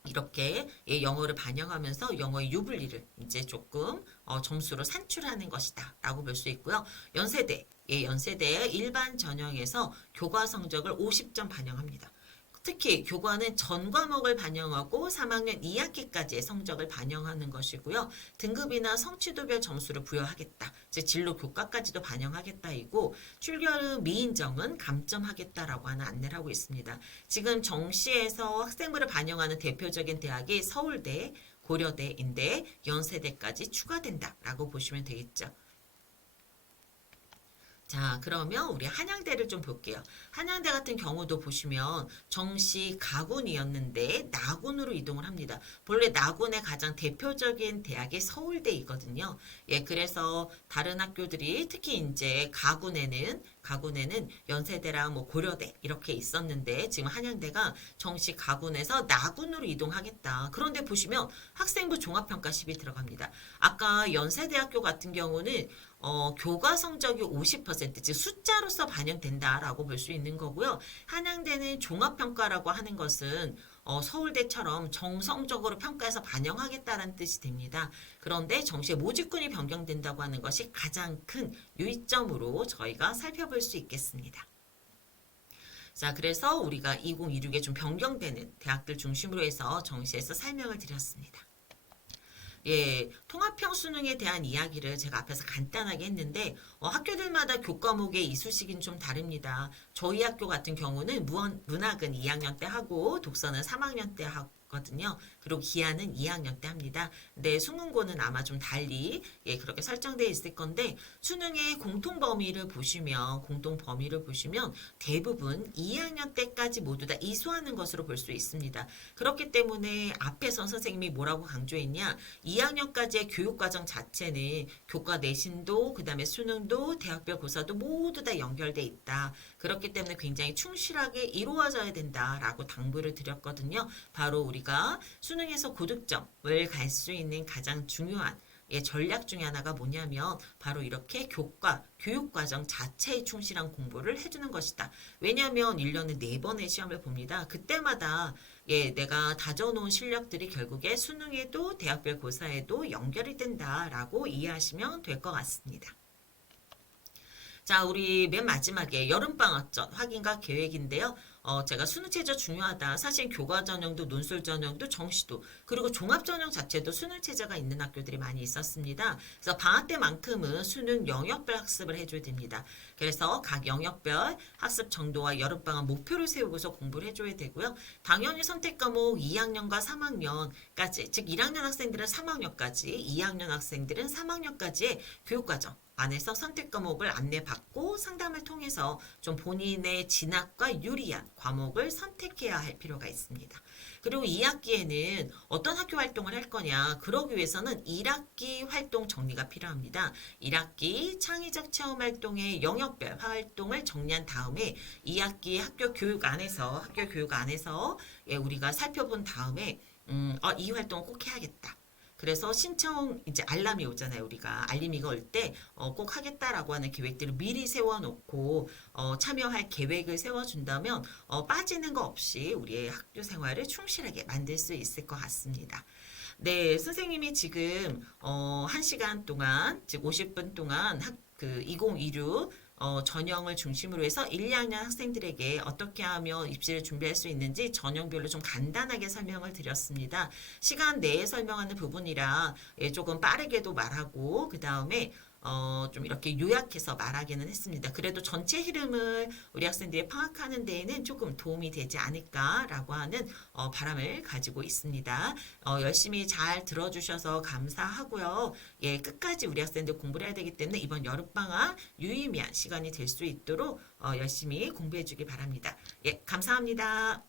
이렇게 영어를 반영하면서 영어의 유불리를 이제 조금 점수로 산출하는 것이다 라고 볼 수 있고요. 연세대, 연세대 일반 전형에서 교과 성적을 50점 반영합니다. 특히 교과는 전 과목을 반영하고 3학년 2학기까지의 성적을 반영하는 것이고요. 등급이나 성취도별 점수를 부여하겠다. 즉 진로 교과까지도 반영하겠다이고 출결 미인정은 감점하겠다라고 하는 안내를 하고 있습니다. 지금 정시에서 학생부를 반영하는 대표적인 대학이 서울대, 고려대인데 연세대까지 추가된다라고 보시면 되겠죠. 자, 그러면 우리 한양대를 좀 볼게요. 한양대 같은 경우도 보시면 정시 가군이었는데 나군으로 이동을 합니다. 본래 나군의 가장 대표적인 대학이 서울대이거든요. 예, 그래서 다른 학교들이 특히 이제 가군에는 연세대랑 뭐 고려대 이렇게 있었는데 지금 한양대가 정시 가군에서 나군으로 이동하겠다. 그런데 보시면 학생부 종합평가십이 들어갑니다. 아까 연세대학교 같은 경우는 교과 성적이 50%, 즉 숫자로서 반영된다라고 볼 수 있는 거고요. 한양대는 종합평가라고 하는 것은 서울대처럼 정성적으로 평가해서 반영하겠다는 뜻이 됩니다. 그런데 정시의 모집군이 변경된다고 하는 것이 가장 큰 유의점으로 저희가 살펴볼 수 있겠습니다. 자, 그래서 우리가 2026에 좀 변경되는 대학들 중심으로 해서 정시에서 설명을 드렸습니다. 예, 통합형 수능에 대한 이야기를 제가 앞에서 간단하게 했는데 학교들마다 교과목의 이수식은 좀 다릅니다. 저희 학교 같은 경우는 문학은 2학년 때 하고 독서는 3학년 때 하거든요. 그리고 기하는 2학년 때 합니다. 근데 수능고는 아마 좀 달리 그렇게 설정되어 있을 건데 수능의 공통 범위를 보시면 대부분 2학년 때까지 모두 다 이수하는 것으로 볼 수 있습니다. 그렇기 때문에 앞에서 선생님이 뭐라고 강조했냐 2학년까지의 교육과정 자체는 교과 내신도 그다음에 수능도 대학별 고사도 모두 다 연결돼 있다. 그렇기 때문에 굉장히 충실하게 이루어져야 된다라고 당부를 드렸거든요. 바로 우리가 수능에서 고득점을 갈 수 있는 가장 중요한 전략 중에 하나가 뭐냐면 바로 이렇게 교육과정 자체에 충실한 공부를 해주는 것이다. 왜냐하면 1년에 4번의 시험을 봅니다. 그때마다 내가 다져놓은 실력들이 결국에 수능에도 대학별 고사에도 연결이 된다라고 이해하시면 될 것 같습니다. 자, 우리 맨 마지막에 여름방학 전 확인과 계획인데요. 제가 수능 최저 중요하다. 사실 교과 전형도 논술 전형도 정시도 그리고 종합 전형 자체도 수능 체제가 있는 학교들이 많이 있었습니다. 그래서 방학 때만큼은 수능 영역별 학습을 해줘야 됩니다. 그래서 각 영역별 학습 정도와 여름방학 목표를 세우고서 공부를 해줘야 되고요. 당연히 선택 과목 2학년과 3학년까지 즉 1학년 학생들은 3학년까지 2학년 학생들은 3학년까지의 교육과정 안에서 선택 과목을 안내받고 상담을 통해서 좀 본인의 진학과 유리한 과목을 선택해야 할 필요가 있습니다. 그리고 2학기에는 어떤 학교 활동을 할 거냐 그러기 위해서는 1학기 활동 정리가 필요합니다. 1학기 창의적 체험 활동의 영역별 활동을 정리한 다음에 2학기 학교 교육 안에서 우리가 살펴본 다음에 이 활동을 꼭 해야겠다. 그래서 신청 이제 알람이 오잖아요. 우리가 알림이가 올 때 꼭 하겠다라고 하는 계획들을 미리 세워놓고 참여할 계획을 세워준다면 빠지는 거 없이 우리의 학교 생활을 충실하게 만들 수 있을 것 같습니다. 네, 선생님이 지금 1시간 동안, 즉 50분 동안 그 2026 전형을 중심으로 해서 1, 2학년 학생들에게 어떻게 하면 입시를 준비할 수 있는지 전형별로 좀 간단하게 설명을 드렸습니다. 시간 내에 설명하는 부분이라 조금 빠르게도 말하고 그 다음에 좀 이렇게 요약해서 말하기는 했습니다. 그래도 전체 흐름을 우리 학생들이 파악하는 데에는 조금 도움이 되지 않을까라고 하는 바람을 가지고 있습니다. 열심히 잘 들어주셔서 감사하고요. 예, 끝까지 우리 학생들 공부를 해야 되기 때문에 이번 여름방학 유의미한 시간이 될 수 있도록 열심히 공부해 주기 바랍니다. 예, 감사합니다.